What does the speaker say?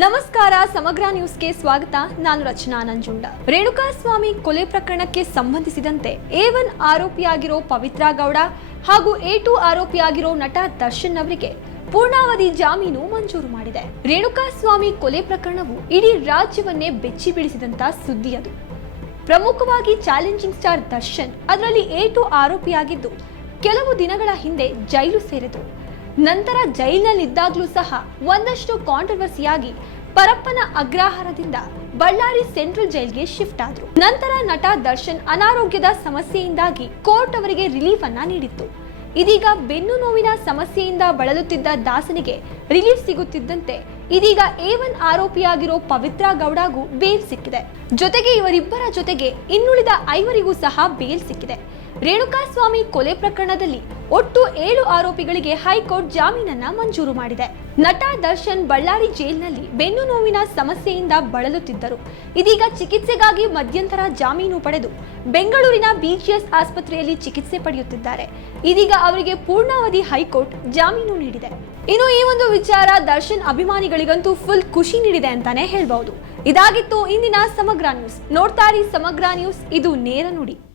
ನಮಸ್ಕಾರ, ಸಮಗ್ರ ನ್ಯೂಸ್ಗೆ ಸ್ವಾಗತ. ನಾನು ರಚನಾ ನಂಜುಂಡ. ರೇಣುಕಾಸ್ವಾಮಿ ಕೊಲೆ ಪ್ರಕರಣಕ್ಕೆ ಸಂಬಂಧಿಸಿದಂತೆ ಎ ಒನ್ ಆರೋಪಿಯಾಗಿರೋ ಪವಿತ್ರ ಗೌಡ ಹಾಗೂ ಎ ಟು ಆರೋಪಿಯಾಗಿರೋ ನಟ ದರ್ಶನ್ ಅವರಿಗೆ ಪೂರ್ಣಾವಧಿ ಜಾಮೀನು ಮಂಜೂರು ಮಾಡಿದೆ. ರೇಣುಕಾಸ್ವಾಮಿ ಕೊಲೆ ಪ್ರಕರಣವು ಇಡೀ ರಾಜ್ಯವನ್ನೇ ಬೆಚ್ಚಿ ಬೀಳಿಸಿದಂತ ಸುದ್ದಿ ಅದು. ಪ್ರಮುಖವಾಗಿ ಚಾಲೆಂಜಿಂಗ್ ಸ್ಟಾರ್ ದರ್ಶನ್ ಅದರಲ್ಲಿ ಎ ಟು ಆರೋಪಿಯಾಗಿದ್ದು ಕೆಲವು ದಿನಗಳ ಹಿಂದೆ ಜೈಲು ಸೇರಿತು ನಂತರ ಜೈಲಿನಲ್ಲಿದ್ದಾಗಲೂ ಸಹ ಒಂದಷ್ಟು ಕಾಂಟ್ರವರ್ಸಿಯಾಗಿ ಪರಪ್ಪನ ಅಗ್ರಹಾರದಿಂದ ಬಳ್ಳಾರಿ ಸೆಂಟ್ರಲ್ ಜೈಲ್ಗೆ ಶಿಫ್ಟ್ ಆದ್ರು. ನಂತರ ನಟ ದರ್ಶನ್ ಅನಾರೋಗ್ಯದ ಸಮಸ್ಯೆಯಿಂದಾಗಿ ಕೋರ್ಟ್ ಅವರಿಗೆ ರಿಲೀಫ್ ಅನ್ನ ನೀಡಿತ್ತು. ಇದೀಗ ಬೆನ್ನು ನೋವಿನ ಸಮಸ್ಯೆಯಿಂದ ಬಳಲುತ್ತಿದ್ದ ದಾಸನಿಗೆ ರಿಲೀಫ್ ಸಿಗುತ್ತಿದ್ದಂತೆ ಇದೀಗ ಎ ಒನ್ ಆರೋಪಿಯಾಗಿರೋ ಪವಿತ್ರ ಗೌಡಗೂ ಬೇಲ್ ಸಿಕ್ಕಿದೆ. ಜೊತೆಗೆ ಇವರಿಬ್ಬರ ಜೊತೆಗೆ ಇನ್ನುಳಿದ ಐವರಿಗೂ ಸಹ ಬೇಲ್ ಸಿಕ್ಕಿದೆ. ರೇಣುಕಾಸ್ವಾಮಿ ಕೊಲೆ ಪ್ರಕರಣದಲ್ಲಿ ಒಟ್ಟು ಏಳು ಆರೋಪಿಗಳಿಗೆ ಹೈಕೋರ್ಟ್ ಜಾಮೀನನ್ನ ಮಂಜೂರು ಮಾಡಿದೆ. ನಟ ದರ್ಶನ್ ಬಳ್ಳಾರಿ ಜೈಲಿನಲ್ಲಿ ಬೆನ್ನು ನೋವಿನ ಸಮಸ್ಯೆಯಿಂದ ಬಳಲುತ್ತಿದ್ದರು. ಇದೀಗ ಚಿಕಿತ್ಸೆಗಾಗಿ ಮಧ್ಯಂತರ ಜಾಮೀನು ಪಡೆದು ಬೆಂಗಳೂರಿನ ಬಿಜಿಎಸ್ ಆಸ್ಪತ್ರೆಯಲ್ಲಿ ಚಿಕಿತ್ಸೆ ಪಡೆಯುತ್ತಿದ್ದಾರೆ. ಇದೀಗ ಅವರಿಗೆ ಪೂರ್ಣಾವಧಿ ಹೈಕೋರ್ಟ್ ಜಾಮೀನು ನೀಡಿದೆ. ಇನ್ನು ಈ ಒಂದು ವಿಚಾರ ದರ್ಶನ್ ಅಭಿಮಾನಿಗಳಿಗಂತೂ ಫುಲ್ ಖುಷಿ ನೀಡಿದೆ ಅಂತಾನೆ ಹೇಳ್ಬಹುದು. ಇದಾಗಿತ್ತು ಇಂದಿನ ಸಮಗ್ರ ನ್ಯೂಸ್. ನೋಡ್ತಾರಿ ಸಮಗ್ರ ನ್ಯೂಸ್. ಇದು ನೇರ ನುಡಿ.